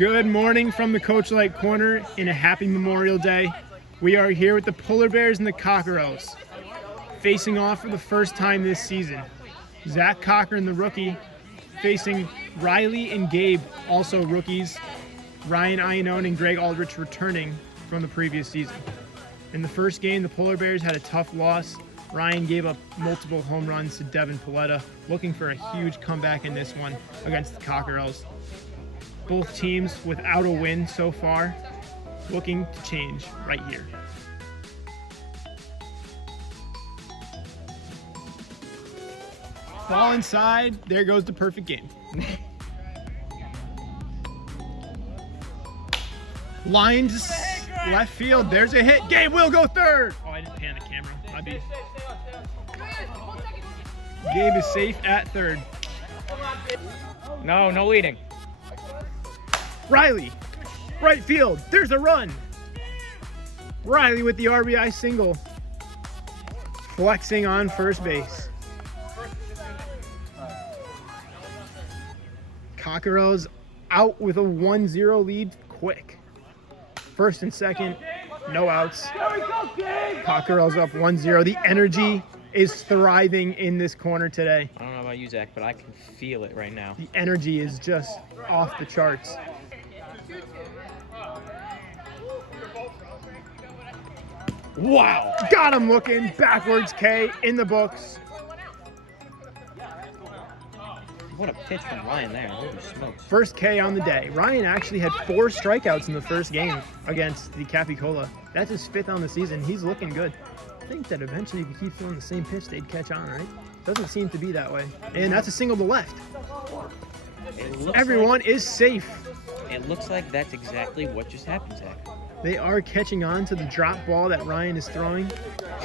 Good morning from the Coachlight corner in a happy Memorial Day. We are here with the Polar Bears and the Cockerels, facing off for the first time this season. Zach Cochran, the rookie, facing Riley and Gabe, also rookies. Ryan Iannone and Greg Aldrich returning from the previous season. In the first game, the Polar Bears had a tough loss. Ryan gave up multiple home runs to Devin Paletta, looking for a huge comeback in this one against the Cockerels. Both teams without a win so far, looking to change right here. Ball inside, there goes the perfect game. Line to left field, there's a hit. Gabe will go third. Oh, I didn't pan the camera. My bad. Gabe is safe at third. No leading. Riley, right field, there's a run. Riley with the RBI single. Flexing on first base. Cockerels out with a 1-0 lead quick. First and second, no outs. Cockerels up 1-0. The energy is thriving in this corner today. I don't know about you, Zach, but I can feel it right now. The energy is just off the charts. Wow, got him looking, backwards K in the books. What a pitch from Ryan there, holy smokes. First K on the day. Ryan actually had 4 strikeouts in the first game against the Capicola. That's his 5th on the season. He's looking good. I think that eventually if you keep throwing the same pitch, they'd catch on, right? Doesn't seem to be that way. And that's a single to left. Everyone is safe. It looks like that's exactly what just happened, Zach. They are catching on to the drop ball that Ryan is throwing.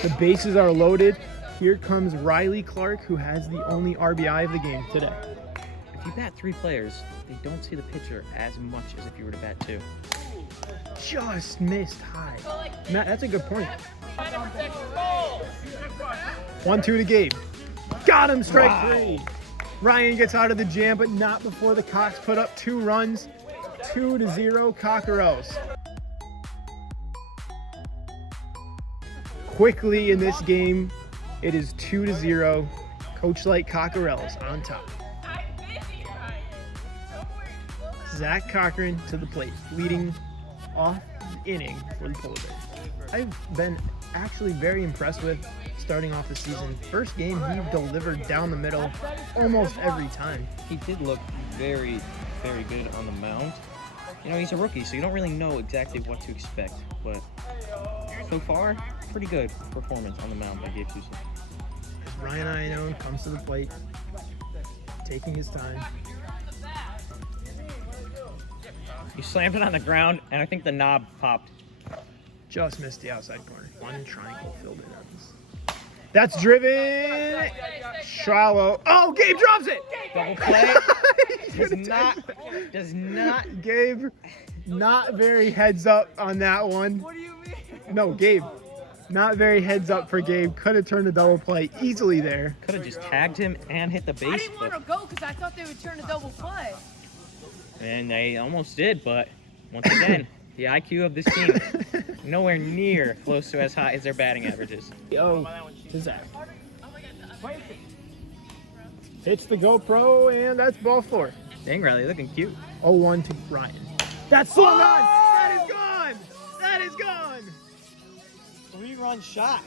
The bases are loaded. Here comes Riley Clark, who has the only RBI of the game today. If you bat 3 players, they don't see the pitcher as much as if you were to bat 2. Just missed high. Matt, that's a good point. 1-2 to Gabe. Got him, strike 3. Ryan gets out of the jam, but not before the Cox put up 2 runs. 2-0 Cockerels. Quickly in this game, it is 2-0. Coachlight Cockerels on top. Zach Cochran to the plate, leading off the inning for the Polar Bears. I've been actually very impressed with starting off the season. First game, he delivered down the middle almost every time. He did look very, very good on the mound. You know, he's a rookie, so you don't really know exactly what to expect, but so far, pretty good performance on the mound by Gabe Sousa. Ryan Iannone comes to the plate, taking his time. You slammed it on the ground, and I think the knob popped. Just missed the outside corner. One triangle filled in. That's driven. Shallow. Oh, Gabe drops it. Double play. does not. Gabe, not very heads up on that one. What do you mean? No, Gabe, not very heads up for Gabe. Could have turned a double play easily there. Could have just tagged him and hit the base. I didn't want to go because I thought they would turn a double play. And they almost did, but once again, the IQ of this team nowhere near close to as high as their batting averages. Oh, to Zach. Hits the GoPro, and that's ball 4. Dang, Riley, looking cute. 0-1 to Ryan. That's swung on. That is gone. That is gone. 3-run shot.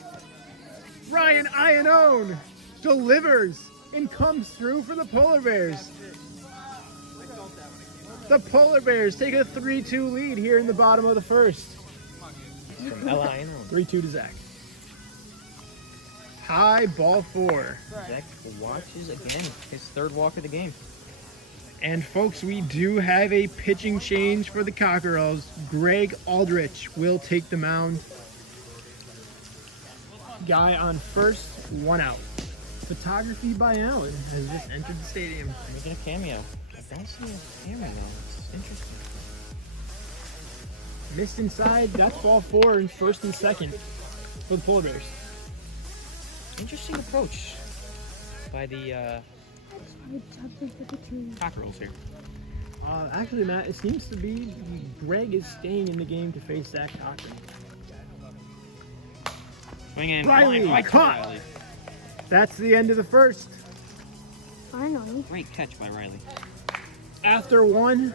Ryan Iannone delivers and comes through for the Polar Bears. The Polar Bears take a 3-2 lead here in the bottom of the first. From Iannone. 3-2 to Zach. High, ball 4. Zach watches again, his 3rd walk of the game. And folks, we do have a pitching change for the Cockerels. Greg Aldrich will take the mound. Guy on first, 1 out. Photography by Allen has just entered the stadium. Making a cameo. I don't see a camera now. It's interesting. Missed inside. That's ball 4 in first and second for the Polar Bears. Interesting approach by the Cockerels here. Actually, Matt, it seems to be Greg is staying in the game to face Zach Cochran. Swing in. Riley, Right to caught. Riley. That's the end of the first. Finally. Great catch by Riley. After one,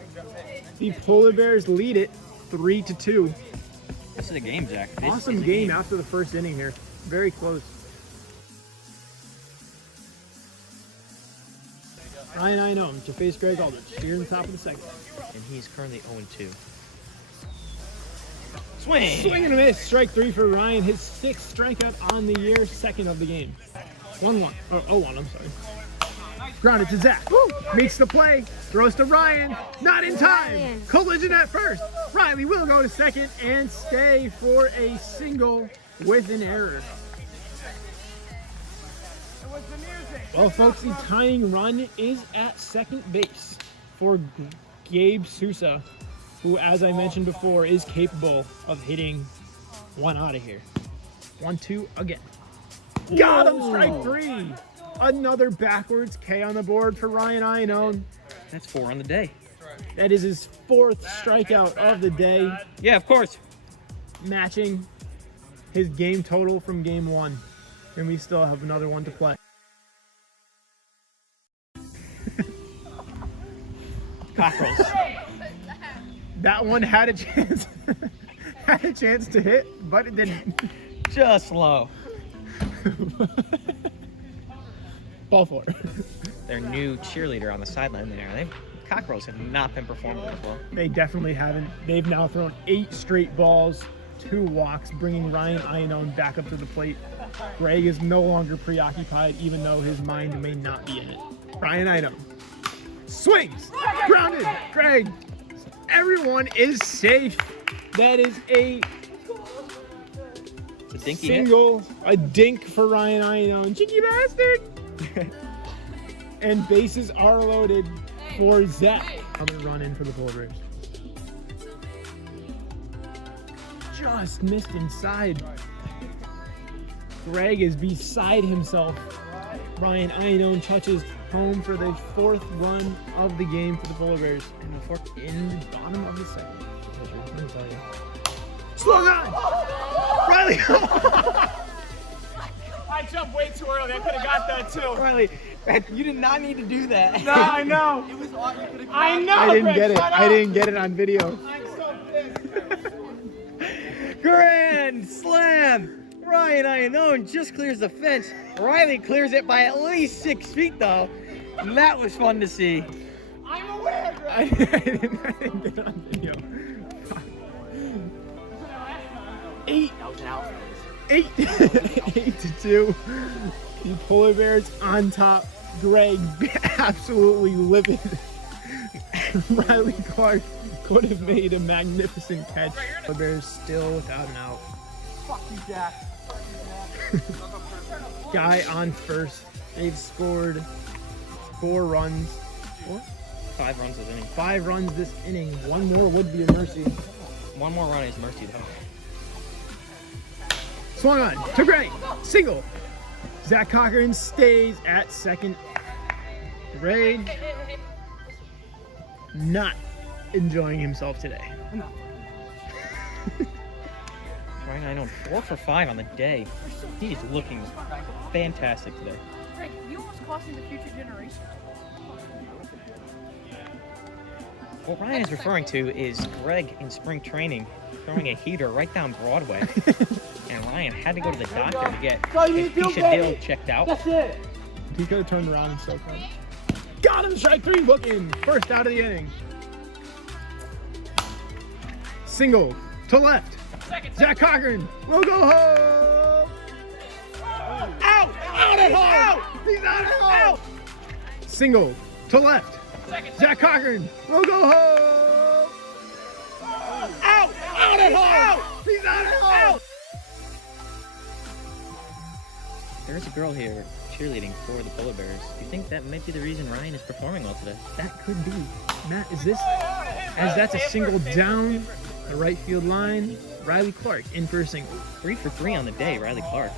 the Polar Bears lead it 3-2. This is a game, Jack. This Awesome is a game after the first inning here. Very close. Ryan Einholm to face Greg Aldrich here in the top of the second. And he's currently 0-2. Swing! Swing and a miss. Strike 3 for Ryan. His 6th strikeout on the year, 2nd of the game. 1-1. Or 0-1, I'm sorry. Grounded to Zach. Woo! Meets the play. Throws to Ryan. Not in time. Ryan. Collision at first. Riley will go to second and stay for a single with an error. Well, folks, the tying run is at second base for Gabe Sousa, who, as I mentioned before, is capable of hitting one out of here. 1-2 again. Got him, strike 3. Another backwards K on the board for Ryan Einholm. That's 4 on the day. That is his 4th strikeout of the day, Yeah, of course. matching his game total from game 1. And we still have another one to play. Cockerels. That one had a chance, had a chance to hit, but it didn't. Just low. Ball 4. Their new cheerleader on the sideline there. Cockerels have not been performing as well. They definitely haven't. They've now thrown 8 straight balls, 2 walks, bringing Ryan Einholm back up to the plate. Greg is no longer preoccupied, even though his mind may not be in it. Ryan Einholm swings, grounded. Greg, everyone is safe. That is a It's a dinky hit. single, a dink for Ryan Einholm. Cheeky bastard. And bases are loaded for Zach. Another run in for the Polar Bears. Just missed inside. Greg is beside himself. Ryan Einholm touches home for the 4th run of the game for the Polar Bears. And the 4th in the bottom of the second. Let me tell you. Swung on! Riley! I jumped way too early. I could have got that too. Riley, you did not need to do that. No, I know. I know. I didn't get it. I didn't get it on video. I'm so pissed. Grand slam! Ryan Einholm just clears the fence. Riley clears it by at least 6 feet, though. And that was fun to see. I'm aware, Greg. I didn't get it on video. 8-2. The Polar Bears on top. Greg absolutely livid. Riley Clark could have made a magnificent catch. The Bears still without an out. Fuck you, Jack. Guy on first. They've scored 4 runs. What? 5 runs this inning. 5 runs this inning. 1 more would be a mercy. 1 more run is mercy, though. Swung on to Greg. Single. Zach Cochran stays at second. Greg not enjoying himself today. Ryan Einholm 4 for 5 on the day. He is looking fantastic today. Greg, you almost costing the future generation. What Ryan is referring to is Greg in spring training throwing a heater right down Broadway. And Ryan had to go to the doctor to get his Deal checked out. That's it. He could have turned around and so far. Got him, strike 3, looking. First out of the inning. Single to left. Zach Cochran will go home. Out! Out at home! Out! He's out at home! Single to left. Zach Cochran will go home. Out! Out at home! He's out at home! There's a girl here cheerleading for the Polar Bears. Do you think that might be the reason Ryan is performing well today? That could be. Matt, is this, as that's a single down the right field line, Riley Clark in for a single. 3 for 3 on the day, Riley Clark.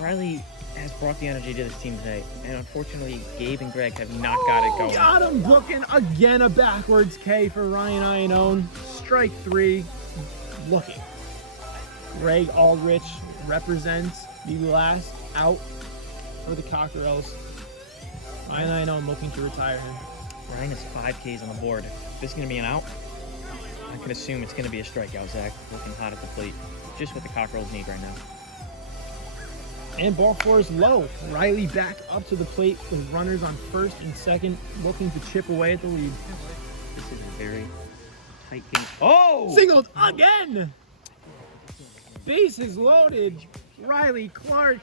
Riley has brought the energy to this team today. And unfortunately, Gabe and Greg have not got it going. Got him booking again, a backwards K for Ryan Iannone. Strike 3, looking. Greg Aldrich represents the last out for the Cockerels. Ryan Iannone looking to retire him. Ryan has 5 Ks on the board. If this is going to be an out, I can assume it's going to be a strikeout, Zach. Looking hot at the plate. Just what the Cockerels need right now. And ball 4 is low. Riley back up to the plate with runners on first and second, looking to chip away at the lead. This is a very tight game. Oh! Singled again! Bases loaded. Riley Clark,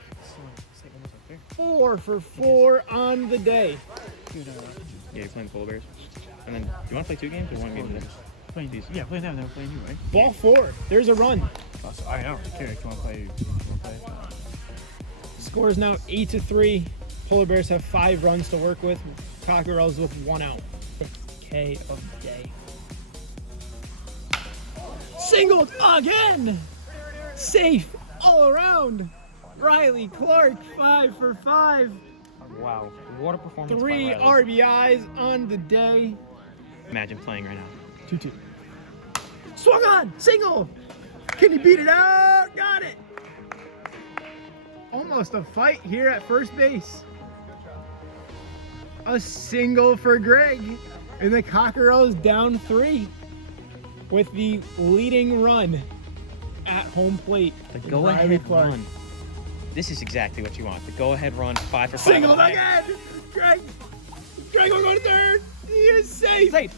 4 for 4 on the day. Yeah, you're playing Polar Bears. And then, do you want to play 2 games or 1 game? Playing these. Yeah, playing them. They're playing you, right? Ball 4. There's a run. I don't care. If you want to play, Score is now 8-3. Polar Bears have 5 runs to work with. Cockerels with 1 out. K of the day. Singled again! Safe all around. Riley Clark, 5 for 5. Wow. What a performance 3 by Riley. RBIs on the day. Imagine playing right now. 2-2. Swung on! Single! Can he beat it out? Got it! Almost a fight here at first base. A single for Greg. And the Cockerels down 3 with the leading run at home plate. The in go-ahead Riley Clark. run. This is exactly what you want. The go-ahead run, 5 for 5. Singled again! Greg will go to third. He is safe.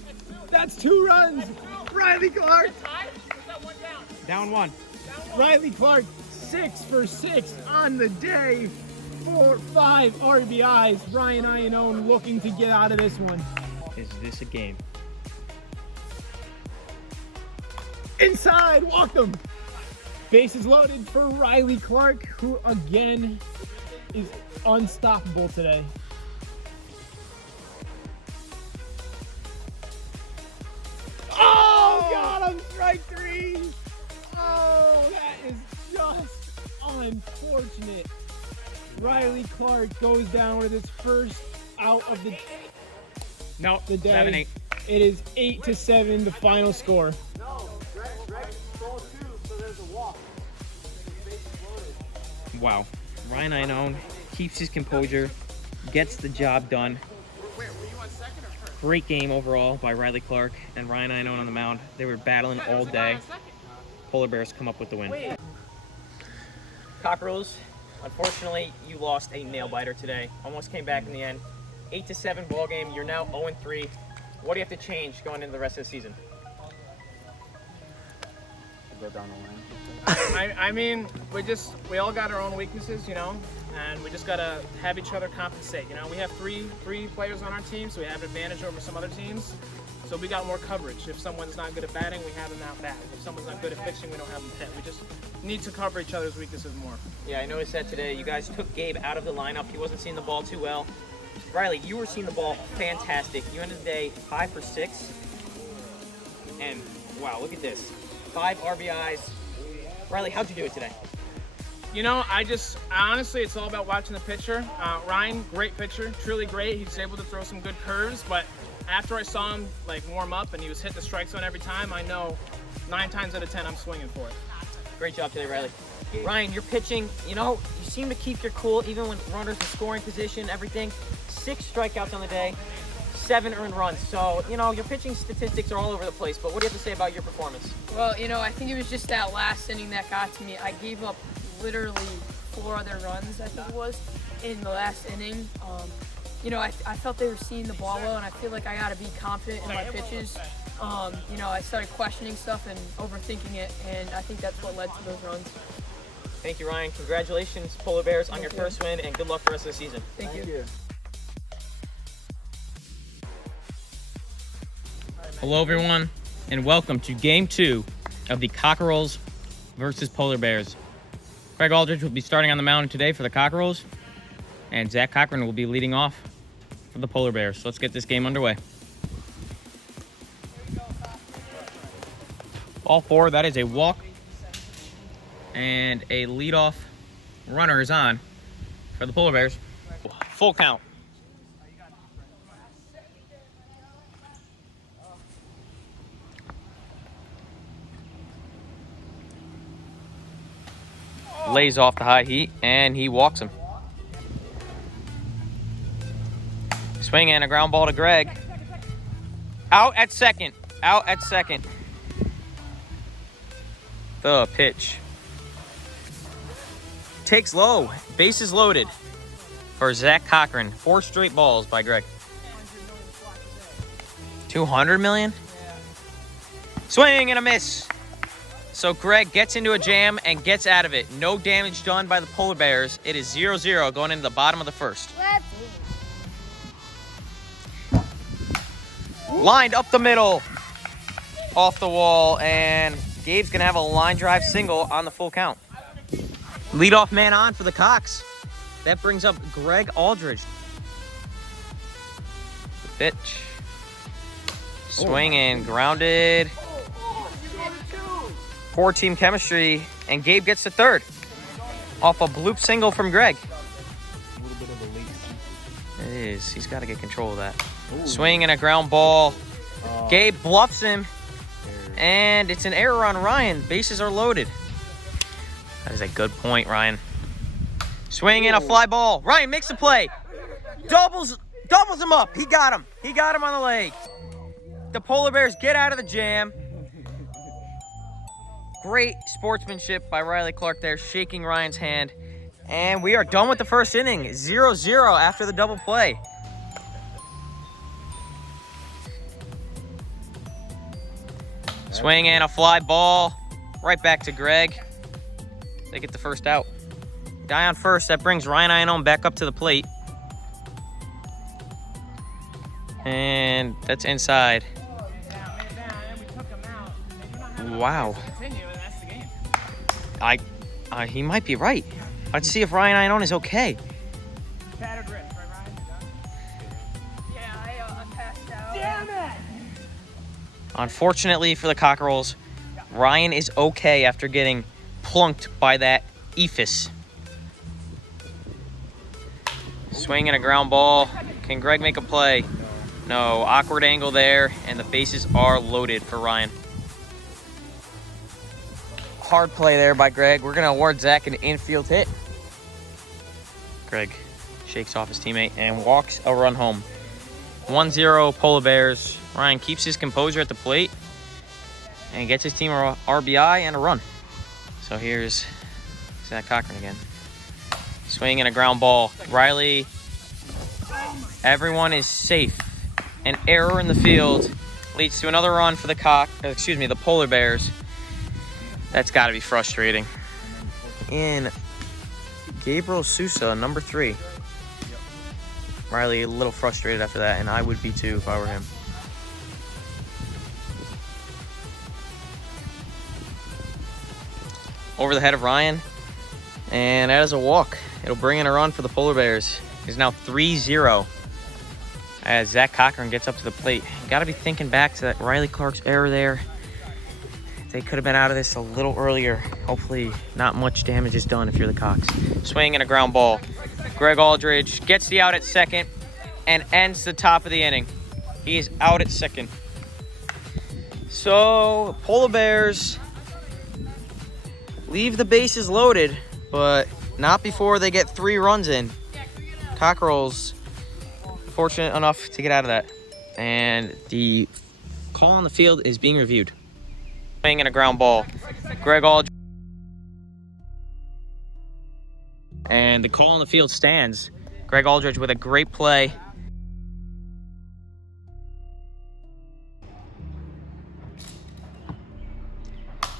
That's 2 runs. Riley Clark. Down 1. Riley Clark, 6 for 6 on the day. 5 RBIs. Ryan Iannone looking to get out of this one. Is this a game? Inside, walked him. Bases loaded for Riley Clark, who again is unstoppable today. Oh, got him, strike 3. Oh, that is just unfortunate. Riley Clark goes down with his first out of the day. 7-8. It is 8-7, the final score. Wow. Ryan Iannone keeps his composure, gets the job done. Great game overall by Riley Clark and Ryan Iannone on the mound. They were battling all day. Polar Bears come up with the win. Cockerels, unfortunately, you lost a nail-biter today. Almost came back in the end. 8-7 ball game. You're now 0-3. What do you have to change going into the rest of the season? go down the line. I mean, we all got our own weaknesses, you know, and we just gotta have each other compensate. You know, we have three players on our team, so we have an advantage over some other teams. So we got more coverage. If someone's not good at batting, we have them out bat. If someone's not good at pitching, we don't have them hit. We just need to cover each other's weaknesses more. Yeah, I noticed that today. You guys took Gabe out of the lineup. He wasn't seeing the ball too well. Riley, you were seeing the ball fantastic. You ended the day 5 for 6. And wow, look at this. 5 RBIs. Riley, how'd you do it today? You know, honestly, it's all about watching the pitcher. Ryan, great pitcher, truly great. He's able to throw some good curves, but after I saw him like warm up and he was hitting the strike zone every time, I know 9 times out of 10 I'm swinging for it. Great job today, Riley. Ryan, you're pitching, you know, you seem to keep your cool even when runners in scoring position, everything. 6 strikeouts on the day, 7 earned runs. So, you know, your pitching statistics are all over the place, but what do you have to say about your performance? Well, you know, I think it was just that last inning that got to me. I gave up literally 4 other runs, I think it was, in the last inning. You know, I felt they were seeing the ball well, and I feel like I got to be confident in my pitches. You know, I started questioning stuff and overthinking it, and I think that's what led to those runs. Thank you, Ryan. Congratulations, Polar Bears, on your first win, and good luck the rest of the season. Thank you. Hello, everyone, and welcome to Game 2 of the Cockerels versus Polar Bears. Craig Aldridge will be starting on the mound today for the Cockerels, and Zach Cochran will be leading off for the Polar Bears. So let's get this game underway. Ball 4, that is a walk, and a leadoff runner is on for the Polar Bears. Full count. Lays off the high heat, and he walks him. Swing and a ground ball to Greg. Out at second. Out at second. The pitch. Takes low. Bases loaded for Zach Cochran. 4 straight balls by Greg. 200 million? Swing and a miss. So Greg gets into a jam and gets out of it. No damage done by the Polar Bears. It is 0-0 going into the bottom of the first. Lined up the middle. Off the wall, and Gabe's going to have a line drive single on the full count. Leadoff man on for the Cox. That brings up Greg Aldridge. The pitch. Swing and grounded. Poor team chemistry, and Gabe gets to third. Off a bloop single from Greg. A little bit of a late. It is. He's got to get control of that. Ooh. Swing and a ground ball. Gabe bluffs him. And it's an error on Ryan. Bases are loaded. That is a good point, Ryan. Swing and a fly ball. Ryan makes the play. Doubles him up. He got him. He got him on the leg. The Polar Bears get out of the jam. Great sportsmanship by Riley Clark there, shaking Ryan's hand. And we are done with the first inning. 0-0 after the double play. Swing and a fly ball. Right back to Greg. They get the first out. Guy on first. That brings Ryan Iannone back up to the plate. And that's inside. Wow. He might be right. Let's see if Ryan Iannone is okay. Battered wrist, right, Ryan? You're done? Yeah, I passed out. Damn it! Unfortunately for the Cockerels, Ryan is okay after getting plunked by that ephus. Swing and a ground ball. Can Greg make a play? No. Awkward angle there, and the bases are loaded for Ryan. Hard play there by Greg. We're going to award Zach an infield hit. Greg shakes off his teammate and walks a run home. 1-0 Polar Bears. Ryan keeps his composure at the plate and gets his team a RBI and a run. So here's Zach Cochran again. Swing and a ground ball. Riley, everyone is safe. An error in the field leads to another run for the the Polar Bears. That's got to be frustrating. In Gabriel Sousa, number 3. Riley a little frustrated after that, and I would be too if I were him. Over the head of Ryan, and that is a walk. It'll bring in a run for the Polar Bears. It's now 3-0 as Zach Cochran gets up to the plate. Got to be thinking back to that Riley Clark's error there. They could have been out of this a little earlier. Hopefully not much damage is done if you're the Cox. Swing and a ground ball. Greg Aldridge gets the out at second and ends the top of the inning. He is out at second. So Polar Bears leave the bases loaded, but not before they get 3 runs in. Cockerels fortunate enough to get out of that. And the call on the field is being reviewed. Swing and a ground ball. Greg Aldridge. And the call on the field stands. Greg Aldridge with a great play.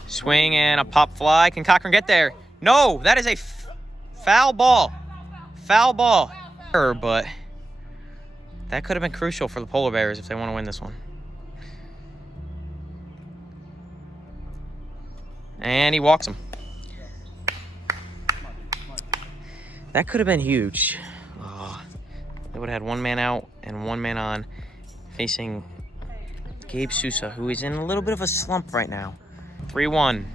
Swing and a pop fly. Can Cochran get there? No, that is a foul ball. Foul ball. But that could have been crucial for the Polar Bears if they want to win this one. And he walks him. That could have been huge. Oh, they would have had 1 man out and 1 man on facing Gabe Sousa, who is in a little bit of a slump right now. 3-1.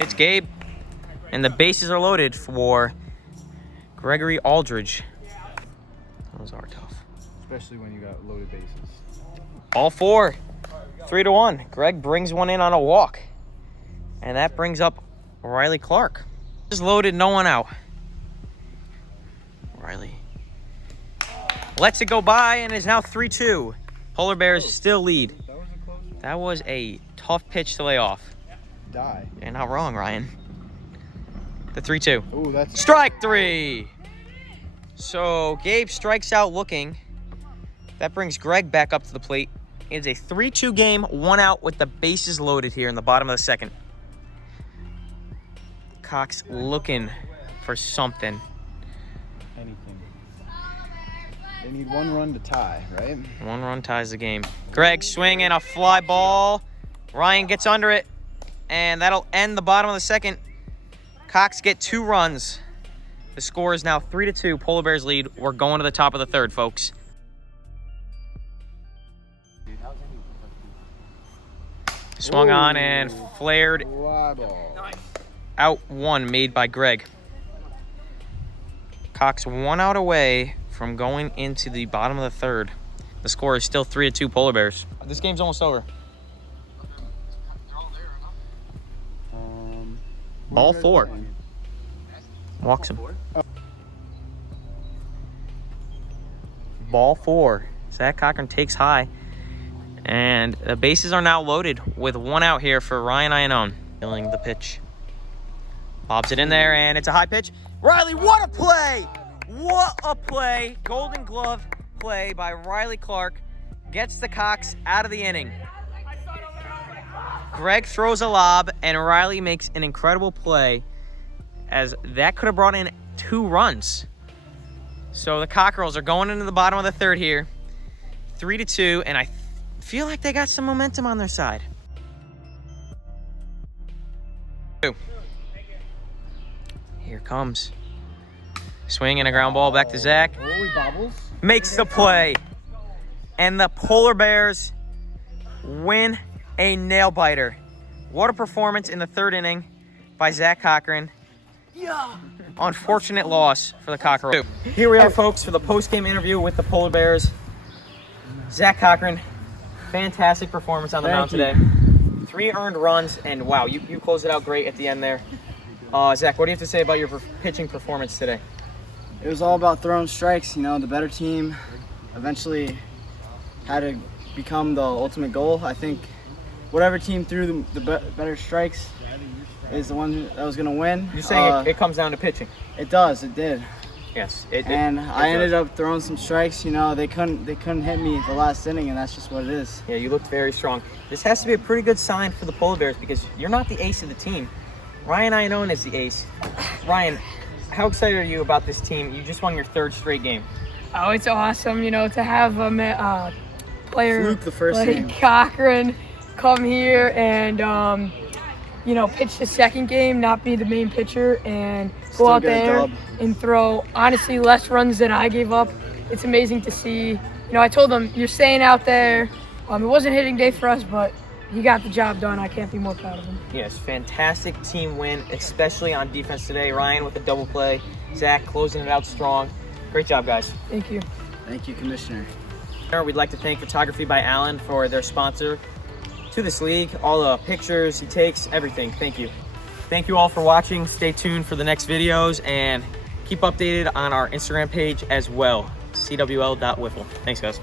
It's Gabe. And the bases are loaded for Gregory Aldridge. Those are tough. Especially when you got loaded bases. All 4. 3-1. Greg brings one in on a walk. And that brings up Riley Clark. Just loaded, no one out. Riley lets it go by and is now 3-2. Polar Bears still lead. That was a close one. That was a tough pitch to lay off. Die. You're not wrong, Ryan. The 3-2. Ooh, that's Strike 3. So Gabe strikes out looking. That brings Greg back up to the plate. It's a 3-2 game, 1 out with the bases loaded here in the bottom of the second. Cox looking for something. anything. They need 1 run to tie, right? 1 run ties the game. Greg swinging a fly ball. Ryan gets under it, and that'll end the bottom of the second. Cox get 2 runs. The score is now 3-2. Polar Bears lead. We're going to the top of the third, folks. Swung on and flared Fly ball. out 1 made by Greg. Cox 1 out away from going into the bottom of the third. The score is still 3-2 Polar Bears. This game's almost over. Ball 4. Walks him. Ball 4. Zach Cochran takes high. And the bases are now loaded with 1 out here for Ryan Iannone. Filling the pitch. Bobs it in there, and it's a high pitch. Riley, what a play! What a play. Golden Glove play by Riley Clark. Gets the Cox out of the inning. Greg throws a lob, and Riley makes an incredible play, as that could have brought in 2 runs. So the Cockerels are going into the bottom of the third here. 3-2, and I feel like they got some momentum on their side. Here comes. Swing and a ground ball back to Zach. Oh, he bobbles. Makes the play. And the Polar Bears win a nail biter. What a performance in the 3rd inning by Zach Cochran. Unfortunate loss for the Cockerels. Here we are, folks, for the post-game interview with the Polar Bears. Zach Cochran, fantastic performance on the mound today. 3 earned runs, and wow, you closed it out great at the end there. Zach, what do you have to say about your pitching performance today? It was all about throwing strikes. You know, the better team eventually had to become the ultimate goal. I think whatever team threw the better strikes is the one that was going to win. You're saying it comes down to pitching? It does. It did. Yes. I ended up throwing some strikes. You know, they couldn't hit me the last inning, and that's just what it is. Yeah, you looked very strong. This has to be a pretty good sign for the Polar Bears because you're not the ace of the team. Ryan Iannone is the ace. Ryan, how excited are you about this team? You just won your 3rd straight game. Oh, it's awesome, you know, to have a player Fluke the first like game. Cochran come here and, you know, pitch the 2nd game, not be the main pitcher, and go Still out get a there dub. and throw, honestly, less runs than I gave up. It's amazing to see. You know, I told him, you're staying out there. It wasn't hitting day for us, but he got the job done. I can't be more proud of him. Yes, fantastic team win, especially on defense today. Ryan with a double play. Zach closing it out strong. Great job, guys. Thank you. Thank you, Commissioner. We'd like to thank Photography by Allen for their sponsor to this league. All the pictures he takes, everything. Thank you. Thank you all for watching. Stay tuned for the next videos and keep updated on our Instagram page as well, cwl.wiffle. Thanks, guys.